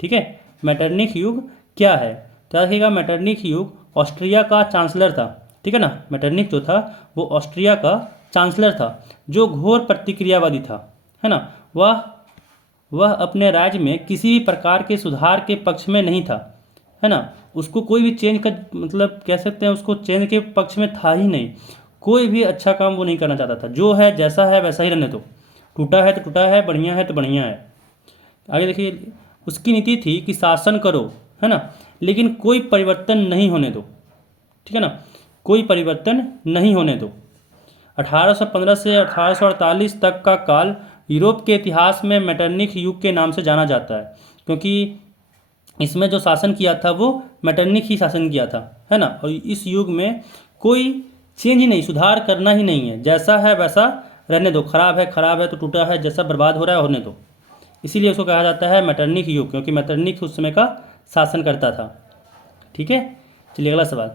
ठीक है। मेटरनिख युग क्या है? तो याद रखिएगा, मेटरनिख युग ऑस्ट्रिया का चांसलर था, ठीक है ना। मेटरनिख जो था वो ऑस्ट्रिया का चांसलर था, जो घोर प्रतिक्रियावादी था, है ना। वह अपने राज्य में किसी भी प्रकार के सुधार के पक्ष में नहीं था, है ना। उसको कोई भी चेंज का मतलब कह सकते हैं, उसको चेंज के पक्ष में था ही नहीं। कोई भी अच्छा काम वो नहीं करना चाहता था, जो है जैसा है वैसा ही रहने दो, टूटा है तो टूटा है, बढ़िया है तो बढ़िया है। आगे देखिए, उसकी नीति थी कि शासन करो, है ना, लेकिन कोई परिवर्तन नहीं होने दो, ठीक है ना, कोई परिवर्तन नहीं होने दो। 1815 से 1848 तक का काल यूरोप के इतिहास में मेटरनिख युग के नाम से जाना जाता है, क्योंकि इसमें जो शासन किया था वो मेटरनिख ही शासन किया था, है ना। और इस युग में कोई चेंज ही नहीं, सुधार करना ही नहीं है, जैसा है वैसा रहने दो, खराब है तो टूटा है, जैसा बर्बाद हो रहा है होने दो। इसीलिए उसको कहा जाता है मेटरनिख युग, क्योंकि मेटरनिख उस समय का शासन करता था, ठीक है। चलिए अगला सवाल।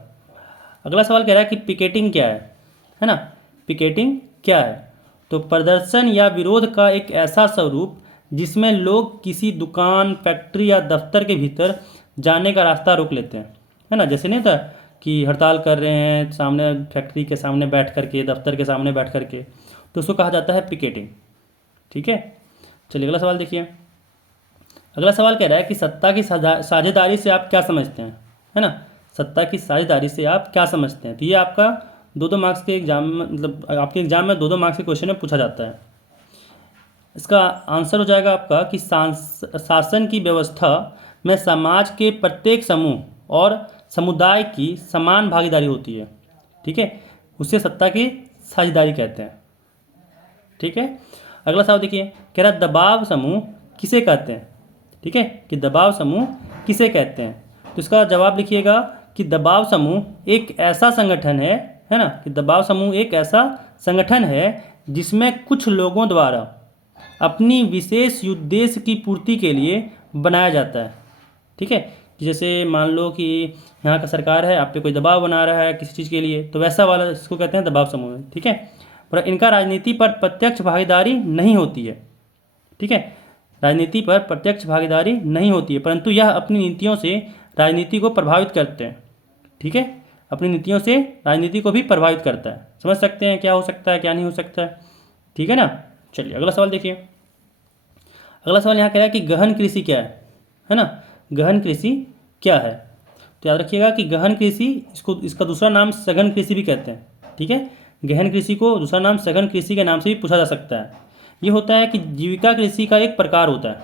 अगला सवाल कह रहा है कि पिकेटिंग क्या है ना। पिकेटिंग क्या है? तो प्रदर्शन या विरोध का एक ऐसा स्वरूप जिसमें लोग किसी दुकान, फैक्ट्री या दफ्तर के भीतर जाने का रास्ता रोक लेते हैं, है ना। जैसे नहीं था कि हड़ताल कर रहे हैं सामने, फैक्ट्री के सामने बैठ करके, दफ्तर के सामने बैठ करके, तो उसको कहा जाता है पिकेटिंग, ठीक है। चलिए अगला सवाल देखिए। अगला सवाल कह रहा है कि सत्ता की साझेदारी से आप क्या समझते हैं, है ना। सत्ता की साझेदारी से आप क्या समझते हैं? तो ये आपका दो मार्क्स के एग्जाम में, मतलब आपके एग्जाम में दो मार्क्स के क्वेश्चन में पूछा जाता है। इसका आंसर हो जाएगा आपका कि शासन की व्यवस्था में समाज के प्रत्येक समूह और समुदाय की समान भागीदारी होती है, ठीक है। उसे सत्ता की साझेदारी कहते हैं, ठीक है। अगला सवाल देखिए, कह रहा दबाव समूह किसे कहते हैं, ठीक है, कि दबाव समूह किसे कहते हैं। तो इसका जवाब लिखिएगा कि दबाव समूह एक ऐसा संगठन है ना, कि दबाव समूह एक ऐसा संगठन है जिसमें कुछ लोगों द्वारा अपनी विशेष उद्देश्य की पूर्ति के लिए बनाया जाता है, ठीक है। कि जैसे मान लो कि यहाँ का सरकार है, आप पे कोई दबाव बना रहा है किसी चीज़ के लिए, तो वैसा वाला इसको कहते हैं दबाव समूह, ठीक है। पर इनका राजनीति पर प्रत्यक्ष भागीदारी नहीं होती है, ठीक है। राजनीति पर प्रत्यक्ष भागीदारी नहीं होती है, परंतु यह अपनी नीतियों से राजनीति को प्रभावित करते हैं, ठीक है। अपनी नीतियों से राजनीति को भी प्रभावित करता है। समझ सकते हैं क्या हो सकता है क्या नहीं हो सकता है, ठीक है ना। चलिए अगला सवाल देखिए। अगला सवाल यहाँ कह रहा है कि गहन कृषि क्या है ना। गहन कृषि क्या है? तो याद रखिएगा कि गहन कृषि, इसका दूसरा नाम सघन कृषि भी कहते हैं, ठीक है। गहन कृषि को दूसरा नाम सघन कृषि के नाम से भी पूछा जा सकता है। ये होता है कि जीविका कृषि का एक प्रकार होता है,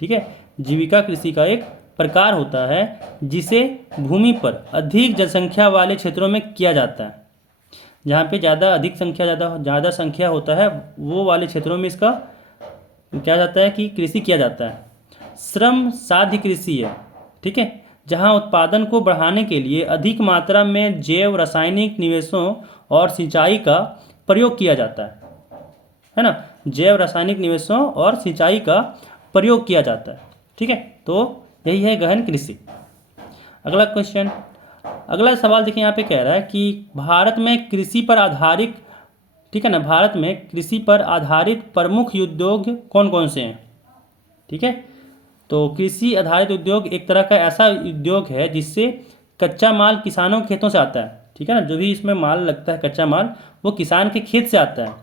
ठीक है। जीविका कृषि का एक प्रकार होता है जिसे भूमि पर अधिक जनसंख्या वाले क्षेत्रों में किया जाता है। जहाँ पे ज़्यादा संख्या होता है वो वाले क्षेत्रों में इसका क्या जाता है कि कृषि किया जाता है। श्रम साध्य कृषि है, ठीक है, जहाँ उत्पादन को बढ़ाने के लिए अधिक मात्रा में जैव रासायनिक निवेशों और सिंचाई का प्रयोग किया जाता है ना। जैव रासायनिक निवेशों और सिंचाई का प्रयोग किया जाता है, ठीक है। तो यही है गहन कृषि। अगला क्वेश्चन, अगला सवाल देखिए, यहाँ पे कह रहा है कि भारत में कृषि पर आधारित, ठीक है ना, भारत में कृषि पर आधारित प्रमुख उद्योग कौन कौन से हैं, ठीक है। तो कृषि आधारित उद्योग एक तरह का ऐसा उद्योग है जिससे कच्चा माल किसानों के खेतों से आता है, ठीक है ना। जो भी इसमें माल लगता है कच्चा माल, वो किसान के खेत से आता है।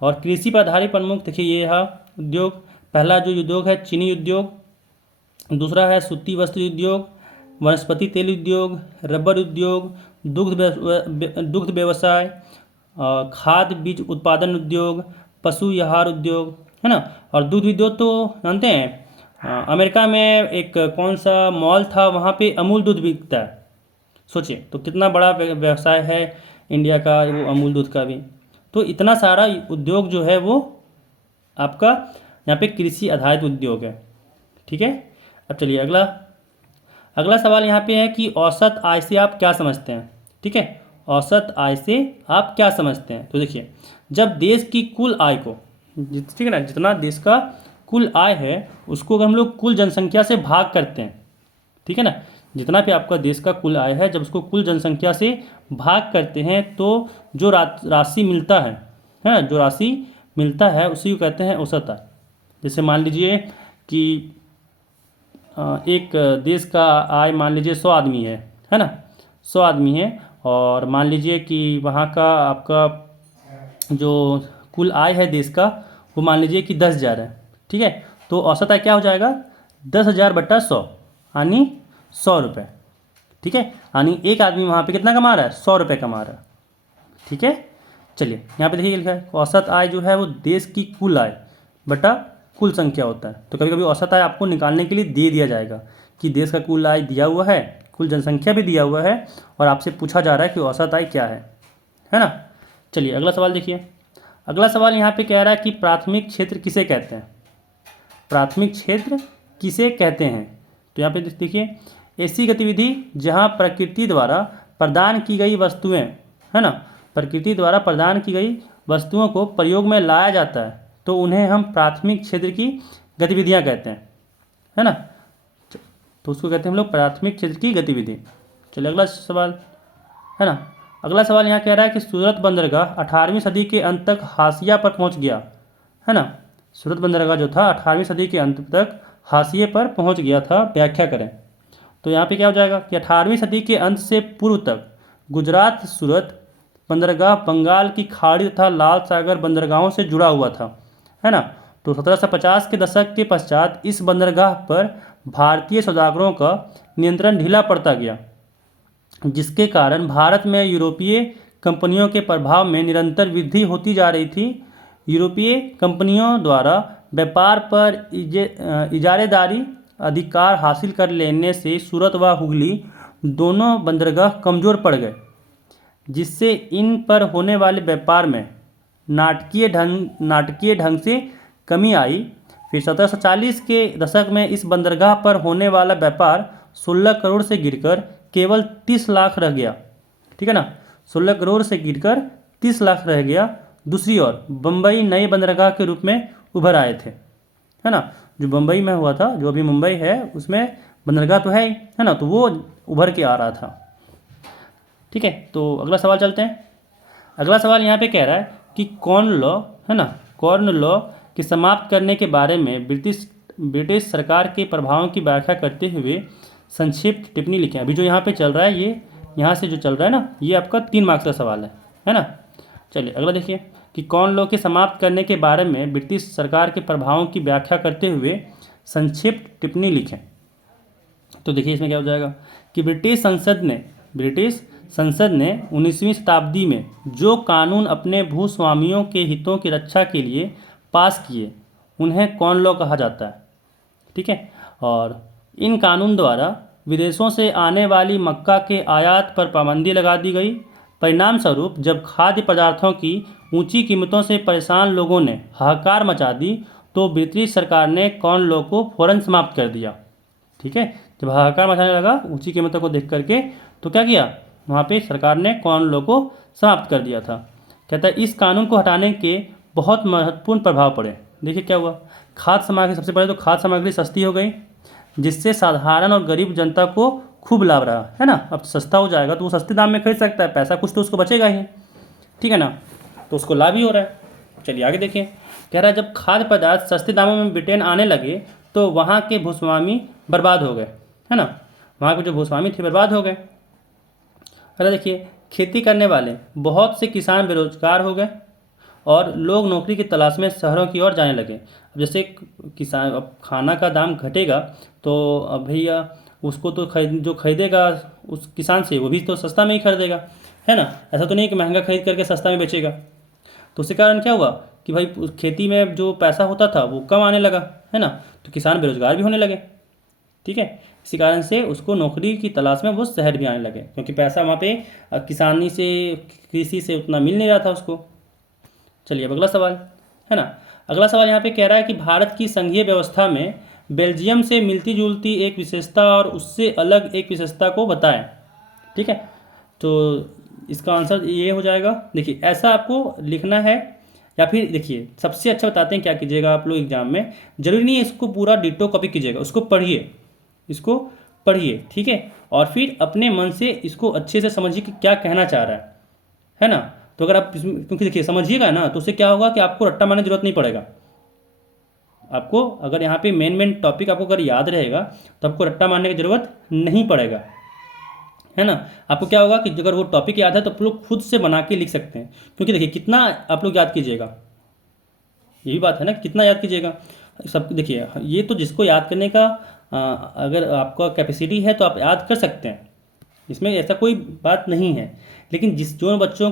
और कृषि पर आधारित प्रमुख देखिए ये है उद्योग। पहला जो उद्योग है चीनी उद्योग, दूसरा है सूती वस्त्र उद्योग, वनस्पति तेल उद्योग, रबर उद्योग, दुग्ध व्यवसाय, खाद्य बीज उत्पादन उद्योग, पशु आहार उद्योग, है ना। और दूध उद्योग तो जानते हैं, अमेरिका में एक कौन सा मॉल था, वहाँ पे अमूल दूध बिकता है। सोचिए तो कितना बड़ा व्यवसाय है इंडिया का वो अमूल दूध का भी। तो इतना सारा उद्योग जो है वो आपका यहाँ पे कृषि आधारित उद्योग है, ठीक है। अब चलिए अगला सवाल यहाँ पे है कि औसत आय से आप क्या समझते हैं, ठीक है। औसत आय से आप क्या समझते हैं? तो देखिए, जब देश की कुल आय को, ठीक है ना, जितना देश का कुल आय है उसको अगर हम लोग कुल जनसंख्या से भाग करते हैं, ठीक है ना, जितना भी आपका देश का कुल आय है जब उसको कुल जनसंख्या से भाग करते हैं तो जो राशि मिलता है ना, जो राशि मिलता है उसी को कहते हैं औसत आय। जैसे मान लीजिए कि एक देश का आय मान लीजिए 100 आदमी है ना, 100 आदमी है, और मान लीजिए कि वहाँ का आपका जो कुल आय है देश का वो मान लीजिए कि 10,000 है, ठीक है। तो औसत आय क्या हो जाएगा, 10,000 बट्टा 100 यानी 100 रुपये, ठीक है। यानी एक आदमी वहाँ पे कितना कमा रहा है, 100 रुपये कमा रहा है, ठीक है। चलिए यहाँ पे देखिए लिखा है औसत आय जो है वो देश की कुल आय बटा कुल संख्या होता है। तो कभी कभी औसत आय आपको निकालने के लिए दे दिया जाएगा कि देश का कुल आय दिया हुआ है, कुल जनसंख्या भी दिया हुआ है, और आपसे पूछा जा रहा है कि औसत आय क्या है ना। चलिए अगला सवाल देखिए। अगला सवाल यहाँ पे कह रहा है कि प्राथमिक क्षेत्र किसे कहते हैं, प्राथमिक क्षेत्र किसे कहते हैं। तो यहाँ पे देखिए, ऐसी गतिविधि जहाँ प्रकृति द्वारा प्रदान की गई वस्तुएं, है ना, प्रकृति द्वारा प्रदान की गई वस्तुओं को प्रयोग में लाया जाता है तो उन्हें हम प्राथमिक क्षेत्र की गतिविधियाँ कहते हैं, है ना। तो उसको कहते हैं हम लोग प्राथमिक क्षेत्र की गतिविधि। चलिए अगला सवाल, है ना। अगला सवाल यहाँ कह रहा है कि सूरत बंदरगाह 18वीं सदी के अंत तक हाशिया पर पहुँच गया, है ना। सूरत बंदरगाह जो था 18वीं सदी के अंत तक हाशिए पर पहुँच गया था, व्याख्या करें। तो यहाँ पे क्या हो जाएगा कि 18वीं सदी के अंत से पूर्व तक गुजरात सूरत बंदरगाह बंगाल की खाड़ी तथा लाल सागर बंदरगाहों से जुड़ा हुआ था, है ना। तो 1750 के दशक के पश्चात इस बंदरगाह पर भारतीय सौदागरों का नियंत्रण ढीला पड़ता गया, जिसके कारण भारत में यूरोपीय कंपनियों के प्रभाव में निरंतर वृद्धि होती जा रही थी। यूरोपीय कंपनियों द्वारा व्यापार पर इजारेदारी अधिकार हासिल कर लेने से सूरत व हुगली दोनों बंदरगाह कमज़ोर पड़ गए, जिससे इन पर होने वाले व्यापार में नाटकीय ढंग से कमी आई। फिर 1740 के दशक में इस बंदरगाह पर होने वाला व्यापार 16 करोड़ से गिरकर केवल 30 लाख रह गया, ठीक है ना। 16 करोड़ से गिरकर 30 लाख रह गया। दूसरी ओर बम्बई नए बंदरगाह के रूप में उभर आए थे, है ना। जो बम्बई में हुआ था, जो अभी मुंबई है उसमें बंदरगाह तो है ही, है ना, तो वो उभर के आ रहा था, ठीक है। तो अगला सवाल चलते हैं। अगला सवाल यहाँ पे कह रहा है कि कॉर्न लॉ, है ना, कॉर्न लॉ के समाप्त करने के बारे में ब्रिटिश सरकार के प्रभावों की व्याख्या करते हुए संक्षिप्त टिप्पणी लिखें। अभी जो यहाँ पे चल रहा है, ये यहाँ से जो चल रहा है ना, ये आपका 3 मार्क्स का सवाल है ना। चलिए अगला देखिए कि कॉर्न लॉ के समाप्त करने के बारे में ब्रिटिश सरकार के प्रभावों की व्याख्या करते हुए संक्षिप्त टिप्पणी लिखें। तो देखिए इसमें क्या हो जाएगा कि ब्रिटिश संसद ने 19वीं शताब्दी में जो कानून अपने भूस्वामियों के हितों की रक्षा के लिए पास किए उन्हें कॉर्न लॉ कहा जाता है, ठीक है। और इन कानून द्वारा विदेशों से आने वाली मक्का के आयात पर पाबंदी लगा दी गई। परिणाम स्वरूप जब खाद्य पदार्थों की ऊंची कीमतों से परेशान लोगों ने हाहाकार मचा दी तो ब्रिटिश सरकार ने कॉर्न लॉ को फौरन समाप्त कर दिया, ठीक है। जब हाहाकार मचाने लगा ऊंची कीमतों को देख करके, तो क्या किया, वहाँ पे सरकार ने कॉर्न लॉ को समाप्त कर दिया था। कहता है इस कानून को हटाने के बहुत महत्वपूर्ण प्रभाव पड़े। देखिए क्या हुआ, खाद्य सामग्री, सबसे पहले तो खाद्य सामग्री सस्ती हो गई, जिससे साधारण और गरीब जनता को खूब लाभ रहा, है ना। अब सस्ता हो जाएगा तो वो सस्ते दाम में खरीद सकता है, पैसा कुछ तो उसको बचेगा ही, ठीक है ना, तो उसको लाभ ही हो रहा है। चलिए आगे देखिए, कह रहा है जब खाद्य पदार्थ सस्ते दामों में ब्रिटेन आने लगे तो वहाँ के भूस्वामी बर्बाद हो गए, है ना, वहाँ के जो भूस्वामी थे बर्बाद हो गए। अरे देखिए, खेती करने वाले बहुत से किसान बेरोजगार हो गए और लोग नौकरी की तलाश में शहरों की ओर जाने लगे। अब जैसे किसान, अब खाना का दाम घटेगा तो अब भैया उसको तो जो खरीदेगा उस किसान से वो भी तो सस्ता में ही खरीदेगा, है ना। ऐसा तो नहीं कि महंगा खरीद करके सस्ता में बेचेगा। तो उसके कारण क्या हुआ कि भाई उस खेती में जो पैसा होता था वो कम आने लगा, है ना, तो किसान बेरोजगार भी होने लगे, ठीक है। इसी कारण से उसको नौकरी की तलाश में वो शहर भी आने लगे, क्योंकि पैसा वहाँ पे किसानी से, कृषि से उतना मिल नहीं रहा था उसको। चलिए अब अगला सवाल, है ना। अगला सवाल यहाँ पे कह रहा है कि भारत की संघीय व्यवस्था में बेल्जियम से मिलती जुलती एक विशेषता और उससे अलग एक विशेषता को बताएं, ठीक है। तो इसका आंसर ये हो जाएगा, देखिए ऐसा आपको लिखना है, या फिर देखिए सबसे अच्छा बताते हैं क्या कीजिएगा आप लोग एग्जाम में, जरूरी नहीं है इसको पूरा डिटो कॉपी कीजिएगा, इसको पढ़िए, ठीक है, और फिर अपने मन से इसको अच्छे से समझिए कि क्या कहना चाह रहा है ना। तो अगर आप क्योंकि देखिए समझिएगा ना तो उससे क्या होगा कि आपको रट्टा मारने की जरूरत नहीं पड़ेगा, आपको अगर यहाँ पे मेन टॉपिक आपको अगर याद रहेगा तो आपको रट्टा मारने की ज़रूरत नहीं पड़ेगा, है ना। आपको क्या होगा कि अगर वो टॉपिक याद है तो आप लोग खुद से बना के लिख सकते हैं, क्योंकि देखिए कितना आप लोग याद कीजिएगा, यही बात है ना, कितना याद कीजिएगा। सब देखिए ये तो जिसको याद करने का अगर आपका कैपेसिटी है तो आप याद कर सकते हैं, इसमें ऐसा कोई बात नहीं है। लेकिन जो बच्चों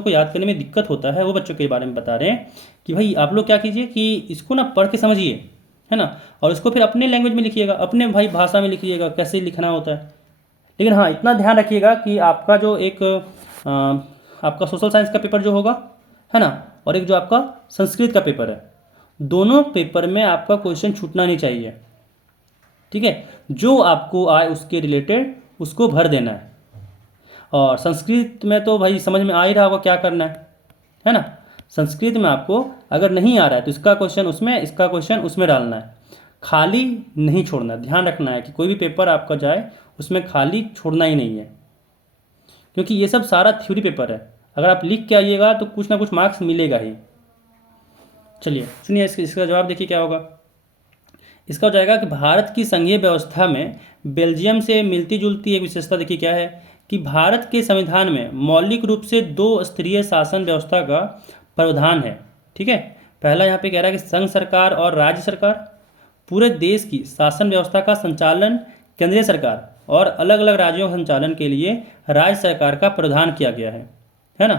को याद करने में दिक्कत होता है वो बच्चों के बारे में बता रहे हैं कि भाई आप लोग क्या कीजिए कि इसको ना पढ़ के समझिए, है ना, और इसको फिर अपने लैंग्वेज में लिखिएगा, अपने भाई भाषा में लिखिएगा, कैसे लिखना होता है। लेकिन हाँ इतना ध्यान रखिएगा कि आपका जो एक आपका सोशल साइंस का पेपर जो होगा, है ना, और एक जो आपका संस्कृत का पेपर है, दोनों पेपर में आपका क्वेश्चन छूटना नहीं चाहिए, ठीक है। जो आपको आए उसके रिलेटेड उसको भर देना है। और संस्कृत में तो भाई समझ में आ ही रहा होगा क्या करना है ना। संस्कृत में आपको अगर नहीं आ रहा है तो इसका क्वेश्चन उसमें, इसका क्वेश्चन उसमें डालना है, खाली नहीं छोड़ना। ध्यान रखना है कि कोई भी पेपर आपका जाए उसमें खाली छोड़ना ही नहीं है, क्योंकि ये सब सारा थ्योरी पेपर है। अगर आप लिख के आइएगा तो कुछ ना कुछ मार्क्स मिलेगा ही। चलिए सुनिए इसका जवाब देखिए क्या होगा। इसका हो जाएगा कि भारत की संघीय व्यवस्था में बेल्जियम से मिलती जुलती एक विशेषता देखिए क्या है कि भारत के संविधान में मौलिक रूप से 2 स्तरीय शासन व्यवस्था का प्रावधान है, ठीक है। पहला यहाँ पे कह रहा है कि संघ सरकार और राज्य सरकार, पूरे देश की शासन व्यवस्था का संचालन केंद्रीय सरकार और अलग अलग राज्यों के संचालन के लिए राज्य सरकार का प्रावधान किया गया है ना।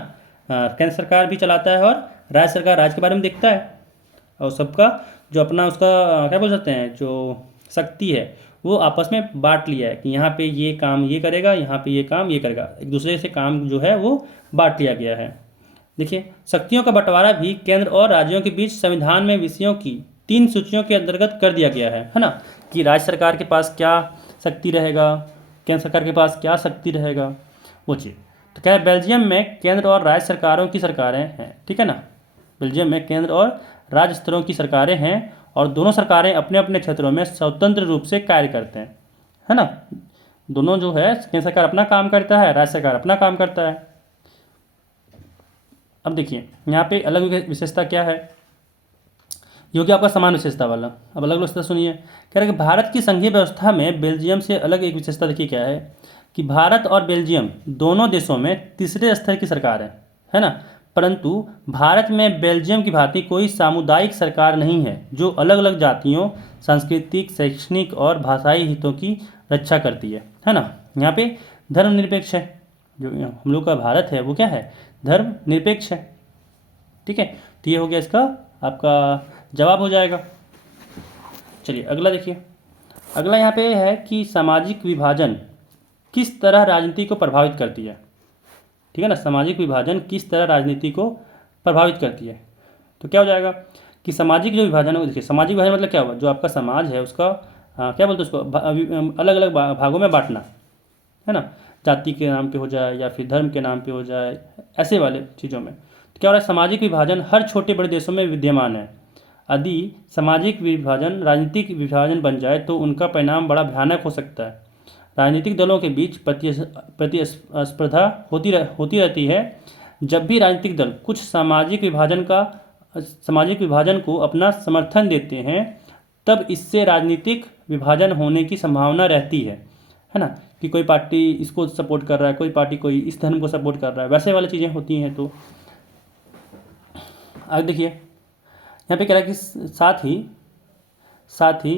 केंद्र सरकार भी चलाता है और राज्य सरकार राज्य के बारे में देखता है, और सबका जो अपना उसका क्या बोल सकते हैं जो शक्ति है वो आपस में बांट लिया है कि यहाँ पे ये काम ये करेगा, यहाँ पे ये काम ये करेगा, एक दूसरे से काम जो है वो बांट लिया गया है। देखिए शक्तियों का बंटवारा भी केंद्र और राज्यों के बीच संविधान में विषयों की 3 सूचियों के अंतर्गत कर दिया गया है ना, कि राज्य सरकार के पास क्या शक्ति रहेगा, केंद्र सरकार के पास क्या शक्ति रहेगा, वो चीज़। तो क्या है, बेल्जियम में केंद्र और राज्य सरकारों की सरकारें हैं, ठीक है ना। बेल्जियम में केंद्र और राज्य स्तरों की सरकारें हैं और दोनों सरकारें अपने अपने क्षेत्रों में स्वतंत्र रूप से कार्य करते हैं, है ना। दोनों जो है केंद्र सरकार अपना काम करता है, राज्य सरकार अपना काम करता है। अब देखिए यहाँ पे अलग विशेषता क्या है, ये हो गया आपका समान विशेषता वाला। अब अलग विशेषता सुनिए, कह रहे हैं कि भारत की संघीय व्यवस्था में बेल्जियम से अलग एक विशेषता देखिए क्या है कि भारत और बेल्जियम दोनों देशों में तीसरे स्तर की सरकार है ना, परंतु भारत में बेल्जियम की भांति कोई सामुदायिक सरकार नहीं है जो अलग अलग जातियों, सांस्कृतिक, शैक्षणिक और भाषाई हितों की रक्षा करती है ना। यहाँ पे धर्मनिरपेक्ष है, जो हम लोग का भारत है वो क्या है, धर्मनिरपेक्ष है, ठीक है। तो ये हो गया इसका आपका जवाब हो जाएगा। चलिए अगला देखिए, अगला यहाँ पे है कि सामाजिक विभाजन किस तरह राजनीति को प्रभावित करती है, ठीक है ना। सामाजिक विभाजन किस तरह राजनीति को प्रभावित करती है, तो क्या हो जाएगा कि सामाजिक जो विभाजन है वो देखिए, सामाजिक विभाजन मतलब क्या हुआ, जो आपका समाज है उसका क्या बोलते हैं उसको, अलग अलग भागों में बांटना, है ना। जाति के नाम पे हो जाए या फिर धर्म के नाम पे हो जाए, ऐसे वाले चीज़ों में। तो क्या हो रहा है, सामाजिक विभाजन हर छोटे बड़े देशों में विद्यमान है। यदि सामाजिक विभाजन राजनीतिक विभाजन बन जाए तो उनका परिणाम बड़ा भयानक हो सकता है। राजनीतिक दलों के बीच प्रतिस्पर्धा होती रहती है। जब भी राजनीतिक दल कुछ सामाजिक विभाजन को अपना समर्थन देते हैं तब इससे राजनीतिक विभाजन होने की संभावना रहती है ना, कि कोई पार्टी इसको सपोर्ट कर रहा है, कोई पार्टी कोई इस धर्म को सपोर्ट कर रहा है, वैसे वाली चीज़ें होती हैं। तो आगे देखिए यहाँ पे कह रहा है कि साथ ही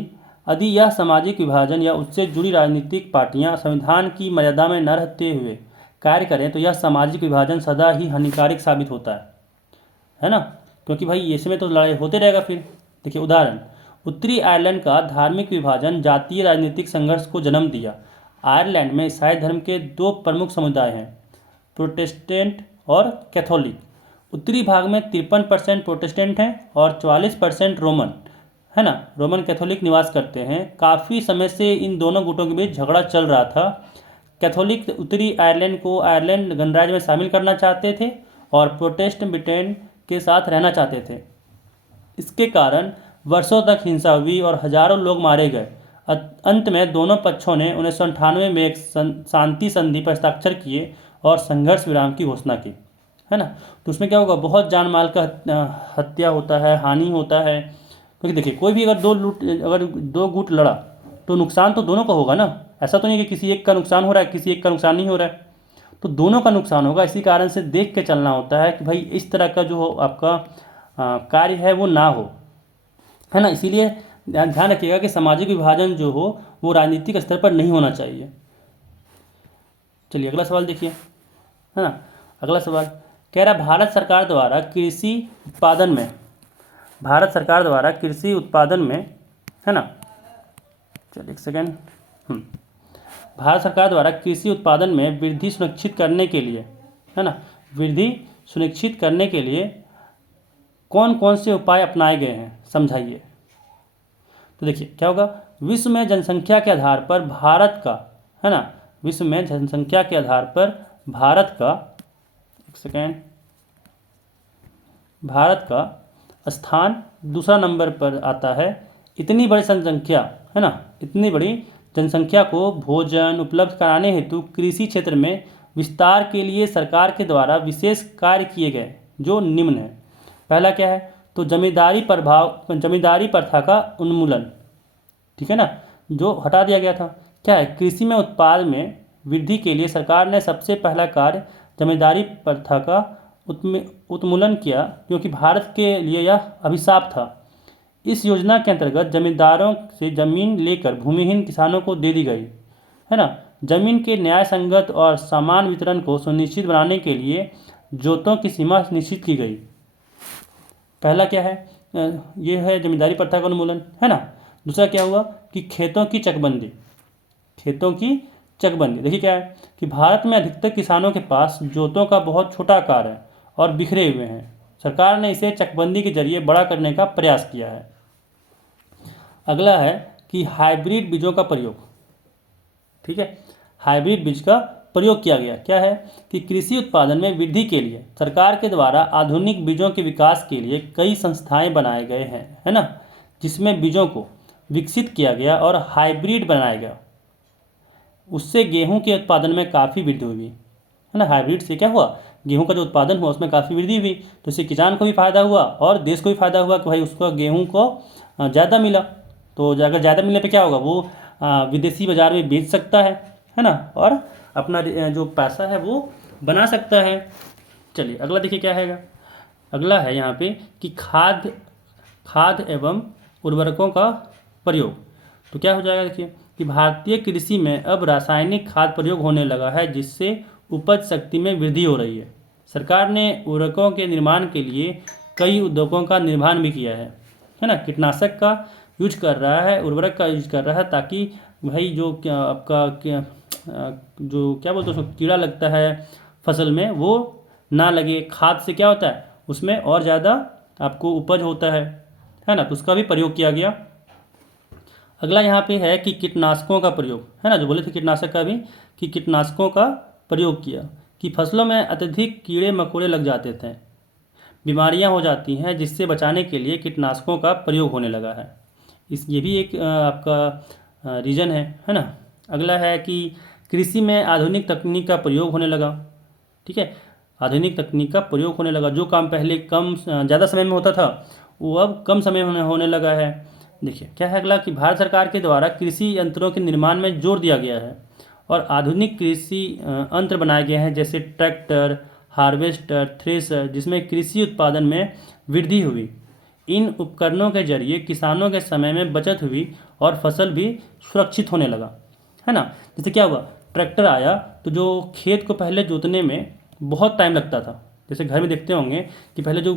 यदि यह सामाजिक विभाजन या उससे जुड़ी राजनीतिक पार्टियां संविधान की मर्यादा में न रहते हुए कार्य करें तो यह सामाजिक विभाजन सदा ही हानिकारक साबित होता है ना, क्योंकि भाई ऐसे में तो लड़ाई होते रहेगा फिर। देखिए उदाहरण, उत्तरी आयरलैंड का धार्मिक विभाजन जातीय राजनीतिक संघर्ष को जन्म दिया। आयरलैंड में ईसाई धर्म के 2 प्रमुख समुदाय हैं, प्रोटेस्टेंट और कैथोलिक। उत्तरी भाग में 53% प्रोटेस्टेंट हैं और 44% रोमन, है ना, रोमन कैथोलिक निवास करते हैं। काफ़ी समय से इन दोनों गुटों के बीच झगड़ा चल रहा था। कैथोलिक उत्तरी आयरलैंड को आयरलैंड गणराज्य में शामिल करना चाहते थे और प्रोटेस्टेंट ब्रिटेन के साथ रहना चाहते थे। इसके कारण वर्षों तक हिंसा हुई और हजारों लोग मारे गए। अंत में दोनों पक्षों ने 1998 में एक शांति संधि पर हस्ताक्षर किए और संघर्ष विराम की घोषणा की, है ना। तो उसमें क्या होगा, बहुत जान माल का हत्या होता है, हानि होता है, क्योंकि देखिए कोई भी अगर दो गुट लड़ा तो नुकसान तो दोनों का होगा ना। ऐसा तो नहीं कि किसी एक का नुकसान हो रहा है, किसी एक का नुकसान नहीं हो रहा है, तो दोनों का नुकसान होगा। इसी कारण से देख के चलना होता है कि भाई इस तरह का जो आपका कार्य है वो ना हो, है ना। इसीलिए ध्यान रखिएगा कि सामाजिक विभाजन जो हो वो राजनीतिक स्तर पर नहीं होना चाहिए। चलिए अगला सवाल देखिए, है ना। अगला सवाल कह रहा भारत सरकार द्वारा कृषि उत्पादन में, भारत सरकार द्वारा कृषि उत्पादन में, है ना। चलिए एक सेकेंड। भारत सरकार द्वारा कृषि उत्पादन में वृद्धि सुनिश्चित करने के लिए, है ना, वृद्धि सुनिश्चित करने के लिए कौन कौन से उपाय अपनाए गए हैं, समझाइए। तो देखिए क्या होगा, विश्व में जनसंख्या के आधार पर भारत का, है ना, विश्व में जनसंख्या के आधार पर भारत का, एक सेकेंड, भारत का स्थान दूसरा नंबर पर आता है। इतनी बड़ी जनसंख्या, है ना, इतनी बड़ी जनसंख्या को भोजन उपलब्ध कराने हेतु कृषि क्षेत्र में विस्तार के लिए सरकार के द्वारा विशेष कार्य किए गए जो निम्न है। पहला क्या है, तो जमींदारी प्रथा का उन्मूलन, ठीक है ना, जो हटा दिया गया था। क्या है, कृषि में उत्पाद में वृद्धि के लिए सरकार ने सबसे पहला कार्य जमींदारी प्रथा का उन्मूलन किया, क्योंकि भारत के लिए यह अभिशाप था। इस योजना के अंतर्गत जमींदारों से जमीन लेकर भूमिहीन किसानों को दे दी गई, है ना। जमीन के न्याय संगत और समान वितरण को सुनिश्चित बनाने के लिए जोतों की सीमा निश्चित की गई। पहला क्या है, ये है जमींदारी प्रथा का उन्मूलन, है ना। दूसरा क्या हुआ कि खेतों की चकबंदी, खेतों की चकबंदी। देखिए क्या है कि भारत में अधिकतर किसानों के पास जोतों का बहुत छोटा आकार है और बिखरे हुए हैं। सरकार ने इसे चकबंदी के जरिए बड़ा करने का प्रयास किया है। अगला है कि हाइब्रिड बीजों का प्रयोग, ठीक है, हाइब्रिड बीज का प्रयोग किया गया। क्या है कि कृषि उत्पादन में वृद्धि के लिए सरकार के द्वारा आधुनिक बीजों के विकास के लिए कई संस्थाएं बनाए गए हैं, है ना, जिसमें बीजों को विकसित किया गया और हाइब्रिड बनाया गया। उससे गेहूं के उत्पादन में काफ़ी वृद्धि हुई, है ना। हाइब्रिड से क्या हुआ, गेहूं का जो उत्पादन हुआ उसमें काफ़ी वृद्धि हुई, तो इससे किसान को भी फायदा हुआ और देश को भी फायदा हुआ कि भाई उसको गेहूं को ज़्यादा मिला। तो अगर ज़्यादा मिलने पे क्या होगा, वो विदेशी बाज़ार में बेच सकता है ना, और अपना जो पैसा है वो बना सकता है। चलिए अगला देखिए क्या है। अगला है यहाँ पे कि खाद एवं उर्वरकों का प्रयोग। तो क्या हो जाएगा, देखिए कि भारतीय कृषि में अब रासायनिक खाद प्रयोग होने लगा है, जिससे उपज शक्ति में वृद्धि हो रही है। सरकार ने उर्वरकों के निर्माण के लिए कई उद्योगों का निर्माण भी किया है ना। कीटनाशक का यूज कर रहा है, उर्वरक का यूज कर रहा है, ताकि भाई जो जो क्या बोलते हैं उसको कीड़ा लगता है फसल में वो ना लगे। खाद से क्या होता है, उसमें और ज़्यादा आपको उपज होता है ना, तो उसका भी प्रयोग किया गया। अगला यहाँ पे है कि कीटनाशकों का प्रयोग, है ना, जो बोले थे कीटनाशक का भी, कि कीटनाशकों का प्रयोग किया कि फसलों में अत्यधिक कीड़े मकोड़े लग जाते थे, बीमारियां हो जाती हैं, जिससे बचाने के लिए कीटनाशकों का प्रयोग होने लगा है। ये भी एक आपका रीज़न है ना। अगला है कि कृषि में आधुनिक तकनीक का प्रयोग होने लगा, ठीक है, आधुनिक तकनीक का प्रयोग होने लगा। जो काम पहले ज़्यादा समय में होता था वो अब कम समय में होने लगा है। देखिए क्या है अगला कि भारत सरकार के द्वारा कृषि यंत्रों के निर्माण में जोर दिया गया है और आधुनिक कृषि यंत्र बनाए गए हैं, जैसे ट्रैक्टर, हार्वेस्टर, थ्रेशर, जिसमें कृषि उत्पादन में वृद्धि हुई। इन उपकरणों के जरिए किसानों के समय में बचत हुई और फसल भी सुरक्षित होने लगा, है ना। जैसे क्या हुआ, ट्रैक्टर आया तो जो खेत को पहले जोतने में बहुत टाइम लगता था। जैसे घर में देखते होंगे कि पहले जो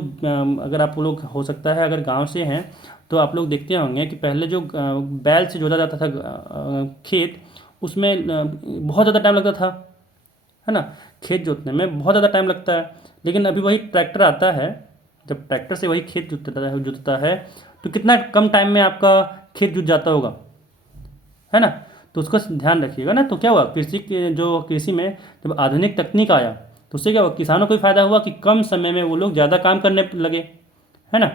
अगर आप लोग, हो सकता है अगर गांव से हैं तो आप लोग देखते होंगे कि पहले जो बैल से जोता जाता था खेत, उसमें बहुत ज़्यादा टाइम लगता था, है ना, खेत जोतने में बहुत ज़्यादा टाइम लगता है। लेकिन अभी वही ट्रैक्टर आता है, जब ट्रैक्टर से वही खेत जोतता है तो कितना कम टाइम में आपका खेत जुत जाता होगा, है ना। तो उसका ध्यान रखिएगा ना। तो क्या हुआ, कृषि में जब आधुनिक तकनीक आया तो उससे क्या हुआ, किसानों को भी फायदा हुआ कि कम समय में वो लोग ज़्यादा काम करने लगे, है ना।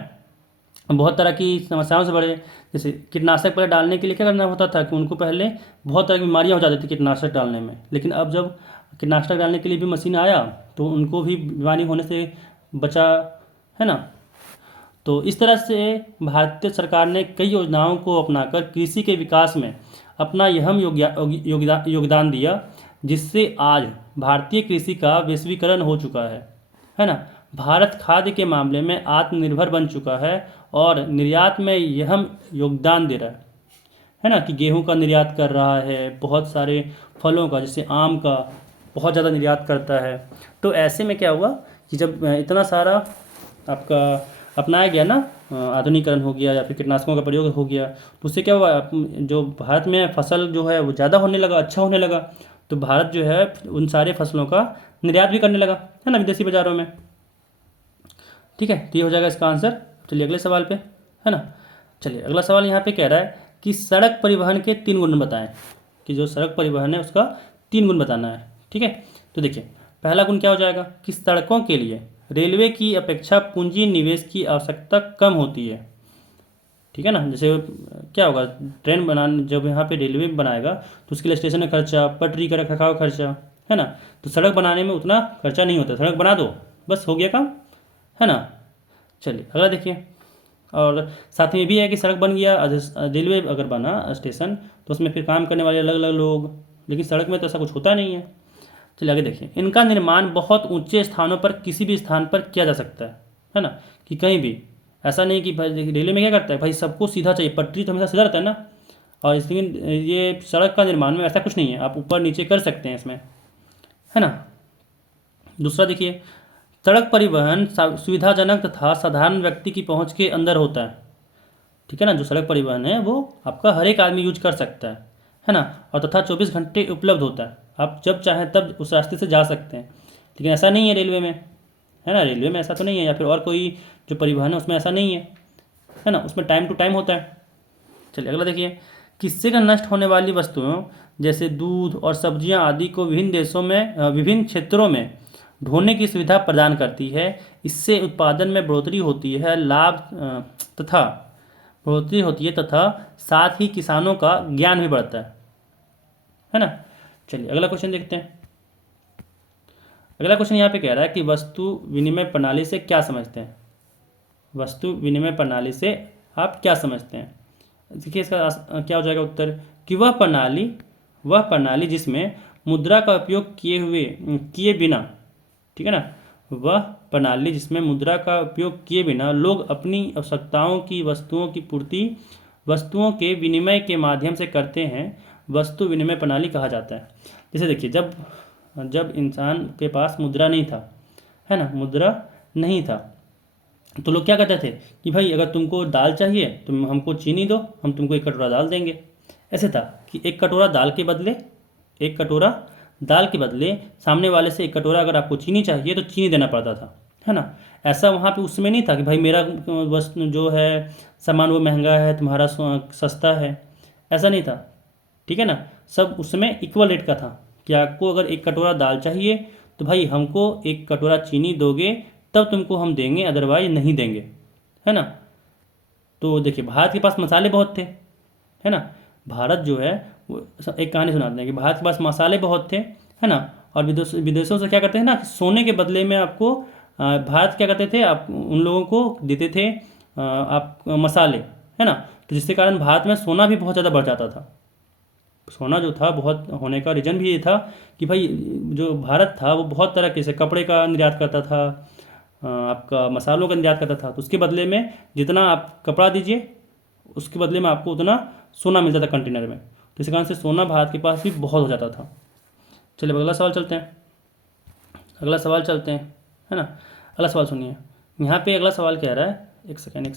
बहुत तरह की समस्याओं से बड़े, जैसे कीटनाशक पहले डालने के लिए क्या करना होता था कि उनको पहले बहुत तरह की बीमारियां हो जाती थी कीटनाशक डालने में, लेकिन अब जब कीटनाशक डालने के लिए भी मशीन आया तो उनको भी बीमारी होने से बचा, है ना। तो इस तरह से भारतीय सरकार ने कई योजनाओं को अपनाकर कृषि के विकास में अपना अहम योगदान दिया, जिससे आज भारतीय कृषि का वैश्वीकरण हो चुका है ना। भारत खाद्य के मामले में आत्मनिर्भर बन चुका है और निर्यात में अहम योगदान दे रहा है ना, कि गेहूं का निर्यात कर रहा है, बहुत सारे फलों का जैसे आम का बहुत ज़्यादा निर्यात करता है। तो ऐसे में क्या हुआ कि जब इतना सारा आपका अपनाया गया ना, आधुनिकीकरण हो गया या फिर कीटनाशकों का प्रयोग हो गया, तो उससे क्या हुआ, जो भारत में फसल जो है वो ज़्यादा होने लगा, अच्छा होने लगा। तो भारत जो है उन सारे फसलों का निर्यात भी करने लगा, है ना, विदेशी बाज़ारों में। ठीक है, तो ये हो जाएगा इसका आंसर। चलिए अगले सवाल पे, है ना। चलिए अगला सवाल यहाँ पे कह रहा है कि सड़क परिवहन के 3 गुण बताएं, कि जो सड़क परिवहन है उसका 3 गुण बताना है। ठीक है, तो देखिए पहला गुण क्या हो जाएगा कि सड़कों के लिए रेलवे की अपेक्षा पूंजी निवेश की आवश्यकता कम होती है। ठीक है ना, जैसे क्या होगा, ट्रेन बनाने जब यहाँ पे रेलवे बनाएगा तो उसके लिए स्टेशन का खर्चा, पटरी का रखरखाव खर्चा, है ना। तो सड़क बनाने में उतना खर्चा नहीं होता, सड़क बना दो बस हो गया काम, है ना। चलिए अगला देखिए, और साथ में ये भी है कि सड़क बन गया, रेलवे अगर बना स्टेशन तो उसमें फिर काम करने वाले अलग अलग लोग, लेकिन सड़क में तो ऐसा कुछ होता नहीं है। चलिए आगे देखिए, इनका निर्माण बहुत ऊंचे स्थानों पर किसी भी स्थान पर किया जा सकता है ना, कि कहीं भी, ऐसा नहीं कि भाई देखिए रेलवे में क्या करता है भाई, सबको सीधा चाहिए, पटरी तो हमेशा सीधा रहता है ना, और इसलिए ये सड़क का निर्माण में ऐसा कुछ नहीं है, आप ऊपर नीचे कर सकते हैं इसमें, है ना। दूसरा देखिए, सड़क परिवहन सुविधाजनक तथा साधारण व्यक्ति की पहुंच के अंदर होता है। ठीक है ना, जो सड़क परिवहन है वो आपका हर एक आदमी यूज कर सकता है ना, और तथा 24 घंटे उपलब्ध होता है, आप जब चाहें तब उस रास्ते से जा सकते हैं। लेकिन ऐसा नहीं है रेलवे में, है ना, रेलवे में ऐसा तो नहीं है, या फिर और कोई जो परिवहन है उसमें ऐसा नहीं है ना, उसमें टाइम टू टाइम होता है। चलिए अगला देखिए, किससे का नष्ट होने वाली वस्तुओं जैसे दूध और सब्जियां आदि को विभिन्न देशों में विभिन्न क्षेत्रों में ढोने की सुविधा प्रदान करती है। इससे उत्पादन में बढ़ोतरी होती है, तथा बढ़ोतरी होती है तथा साथ ही किसानों का ज्ञान भी बढ़ता है ना। चलिए अगला क्वेश्चन देखते हैं। अगला क्वेश्चन यहाँ पे कह रहा है कि वस्तु विनिमय प्रणाली से क्या समझते हैं। वस्तु विनिमय प्रणाली से आप क्या समझते हैं। देखिए इसका क्या हो जाएगा उत्तर, कि वह प्रणाली जिसमें मुद्रा का उपयोग किए बिना, ठीक है ना, वह प्रणाली जिसमें मुद्रा का उपयोग किए बिना लोग अपनी आवश्यकताओं की वस्तुओं की पूर्ति वस्तुओं के विनिमय के माध्यम से करते हैं, वस्तु विनिमय प्रणाली कहा जाता है। जैसे देखिए, जब इंसान के पास मुद्रा नहीं था, है ना, मुद्रा नहीं था, तो लोग क्या कहते थे कि भाई अगर तुमको दाल चाहिए तुम हमको चीनी दो, हम तुमको 1 कटोरा दाल देंगे। ऐसे था कि 1 कटोरा दाल के बदले सामने वाले से 1 कटोरा अगर आपको चीनी चाहिए तो चीनी देना पड़ता था, है ना। ऐसा वहाँ पे उस समय नहीं था कि भाई मेरा वस्तु जो है सामान वो महंगा है, तुम्हारा सस्ता है, ऐसा नहीं था। ठीक है ना, सब उस समय इक्वल रेट का था कि आपको अगर 1 कटोरा दाल चाहिए तो भाई हमको 1 कटोरा चीनी दोगे तब तुमको हम देंगे, अदरवाइज नहीं देंगे, है ना। तो देखिए भारत के पास मसाले बहुत थे, है ना। भारत जो है वो एक कहानी सुनाते हैं कि भारत के पास मसाले बहुत थे, है ना, और विदेशों से क्या करते हैं ना, सोने के बदले में आपको भारत क्या करते थे, आप उन लोगों को देते थे आप मसाले, है ना। तो जिसके कारण भारत में सोना भी बहुत ज़्यादा बढ़ जाता था। सोना जो था बहुत होने का रीज़न भी ये था कि भाई जो भारत था वो बहुत तरह से कपड़े का निर्यात करता था, आपका मसालों का निर्यात करता था, तो उसके बदले में जितना आप कपड़ा दीजिए उसके बदले में आपको उतना सोना मिलता था कंटेनर में। तो इस कारण से सोना भारत के पास भी बहुत हो जाता था। चलिए अगला सवाल चलते हैं, है ना। अगला सवाल सुनिए, यहाँ पे अगला सवाल कह रहा है, एक सेकेंड।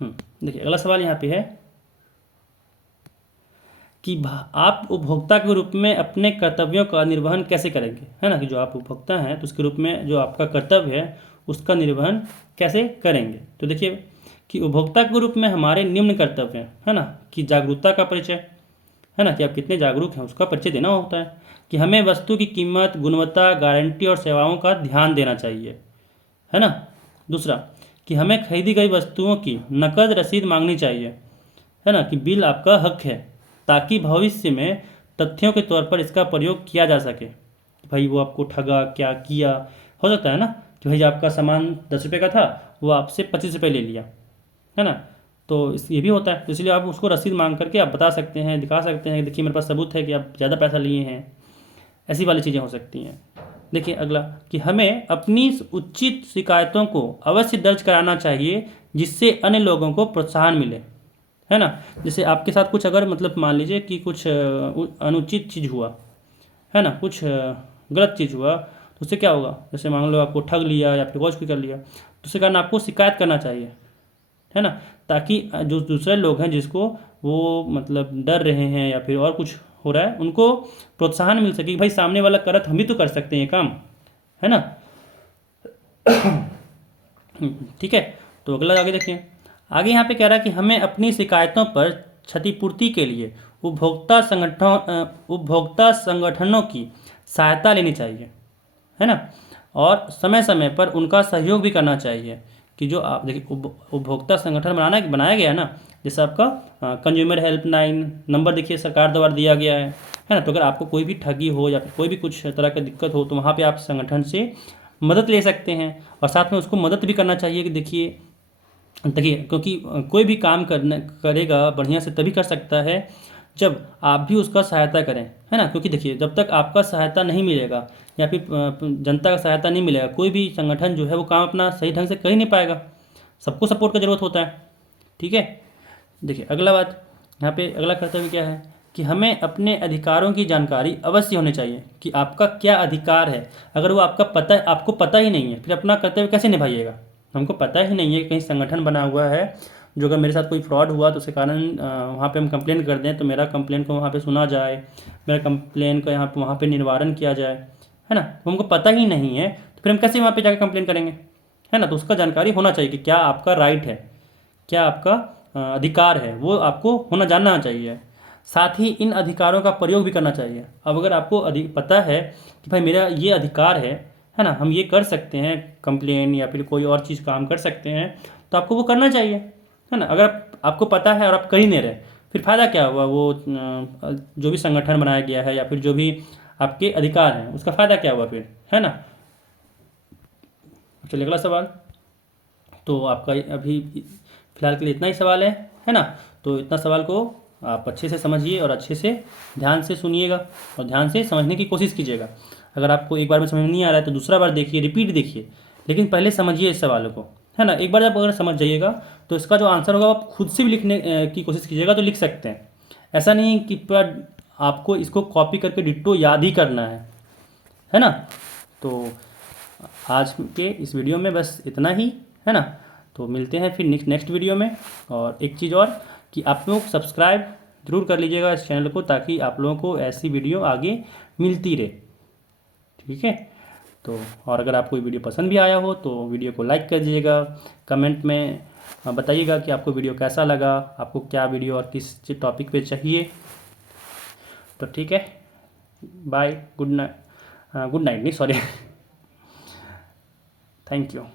देखिए अगला सवाल यहाँ पे है कि आप उपभोक्ता के रूप में अपने कर्तव्यों का निर्वहन कैसे करेंगे, है ना, कि जो आप उपभोक्ता हैं तो उसके रूप में जो आपका कर्तव्य है उसका निर्वहन कैसे करेंगे। तो देखिए कि उपभोक्ता के रूप में हमारे निम्न कर्तव्य हैं, है ना, कि जागरूकता का परिचय, है ना, कि आप कितने जागरूक हैं उसका परिचय देना होता है, कि हमें वस्तु की कीमत, गुणवत्ता, गारंटी और सेवाओं का ध्यान देना चाहिए, है ना। दूसरा, कि हमें खरीदी गई वस्तुओं की नकद रसीद मांगनी चाहिए, है ना, कि बिल आपका हक है, ताकि भविष्य में तथ्यों के तौर पर इसका प्रयोग किया जा सके। भाई वो आपको ठगा क्या किया, हो सकता है ना कि भाई आपका सामान 10 रुपये का था, वो आपसे 25 रुपये ले लिया, है ना। तो ये भी होता है, तो इसलिए आप उसको रसीद मांग करके आप बता सकते हैं, दिखा सकते हैं, देखिए मेरे पास सबूत है कि आप ज़्यादा पैसा लिए हैं। ऐसी वाली चीज़ें हो सकती हैं। देखिए अगला, कि हमें अपनी उचित शिकायतों को अवश्य दर्ज कराना चाहिए, जिससे अन्य लोगों को प्रोत्साहन मिले, है ना। जैसे आपके साथ कुछ अगर मतलब मान लीजिए कि कुछ अनुचित चीज़ हुआ, है ना, कुछ गलत चीज़ हुआ, तो उससे क्या होगा, जैसे मान लो आपको ठग लिया या फिर कुछ भी कर लिया, तो उसके कारण आपको शिकायत करना चाहिए, है ना, ताकि जो दूसरे लोग हैं जिसको वो मतलब डर रहे हैं या फिर और कुछ हो रहा है, उनको प्रोत्साहन मिल सके कि भाई सामने वाला कर हम भी तो कर सकते हैं ये काम, है ना। ठीक है। तो अगला आगे देखिए, आगे यहाँ पे कह रहा है कि हमें अपनी शिकायतों पर क्षतिपूर्ति के लिए उपभोक्ता संगठनों की सहायता लेनी चाहिए, है ना, और समय समय पर उनका सहयोग भी करना चाहिए। कि जो आप देखिए उपभोक्ता संगठन बनाया गया है ना, जैसे आपका कंज्यूमर हेल्पलाइन नंबर देखिए सरकार द्वारा दिया गया है ना। तो अगर आपको कोई भी ठगी हो या फिर कोई भी कुछ तरह की दिक्कत हो, तो वहाँ पे आप संगठन से मदद ले सकते हैं, और साथ में उसको मदद भी करना चाहिए कि देखिए क्योंकि कोई भी काम करेगा बढ़िया से तभी कर सकता है जब आप भी उसका सहायता करें, है ना। क्योंकि देखिए जब तक आपका सहायता नहीं मिलेगा या फिर जनता का सहायता नहीं मिलेगा, कोई भी संगठन जो है वो काम अपना सही ढंग से कर ही नहीं पाएगा। सबको सपोर्ट का ज़रूरत होता है, ठीक है। देखिए अगला बात, यहाँ पे अगला कर्तव्य क्या है कि हमें अपने अधिकारों की जानकारी अवश्य होनी चाहिए कि आपका क्या अधिकार है। अगर वो आपको पता ही नहीं है, फिर अपना कर्तव्य कैसे निभाइएगा। हमको पता ही नहीं है कि कहीं संगठन बना हुआ है, जो अगर मेरे साथ कोई फ्रॉड हुआ तो उसके कारण वहाँ पे हम कंप्लेन कर दें, तो मेरा कंप्लेन को वहाँ पे सुना जाए, मेरा कंप्लेन का वहाँ पे निवारण किया जाए, है ना। तो हमको पता ही नहीं है, तो फिर हम कैसे वहाँ पे जाकर कंप्लेन करेंगे, है ना। तो उसका जानकारी होना चाहिए कि क्या आपका राइट है, क्या आपका अधिकार है, वो आपको जानना चाहिए। साथ ही इन अधिकारों का प्रयोग भी करना चाहिए। अब अगर आपको पता है कि भाई मेरा ये अधिकार है ना, हम ये कर सकते हैं कंप्लेन या फिर कोई और चीज़ काम कर सकते हैं, तो आपको वो करना चाहिए, है ना। अगर आपको पता है और आप कर ही नहीं रहे, फिर फ़ायदा क्या हुआ। वो जो भी संगठन बनाया गया है या फिर जो भी आपके अधिकार हैं, उसका फ़ायदा क्या हुआ फिर, है ना। चलिए अगला सवाल। तो आपका अभी फ़िलहाल के लिए इतना ही सवाल है ना। तो इतना सवाल को आप अच्छे से समझिए और अच्छे से ध्यान से सुनिएगा और ध्यान से समझने की कोशिश कीजिएगा। अगर आपको एक बार में समझ नहीं आ रहा है तो दूसरा बार देखिए, रिपीट देखिए, लेकिन पहले समझिए इस सवाल को, है ना। एक बार जब अगर समझ जाइएगा तो इसका जो आंसर होगा आप खुद से भी लिखने की कोशिश कीजिएगा, तो लिख सकते हैं। ऐसा नहीं कि पर आपको इसको कॉपी करके डिट्टो याद ही करना है ना। तो आज के इस वीडियो में बस इतना ही, है ना। तो मिलते हैं फिर नेक्स्ट वीडियो में। और एक चीज़ और कि आप लोग सब्सक्राइब जरूर कर लीजिएगा इस चैनल को, ताकि आप लोगों को ऐसी वीडियो आगे मिलती रहे, ठीक है। तो और अगर आपको वीडियो पसंद भी आया हो तो वीडियो को लाइक कर दीजिएगा, कमेंट में बताइएगा कि आपको वीडियो कैसा लगा, आपको क्या वीडियो और किस टॉपिक पे चाहिए। तो ठीक है, बाय, गुड नाइट नहीं, सॉरी, थैंक यू।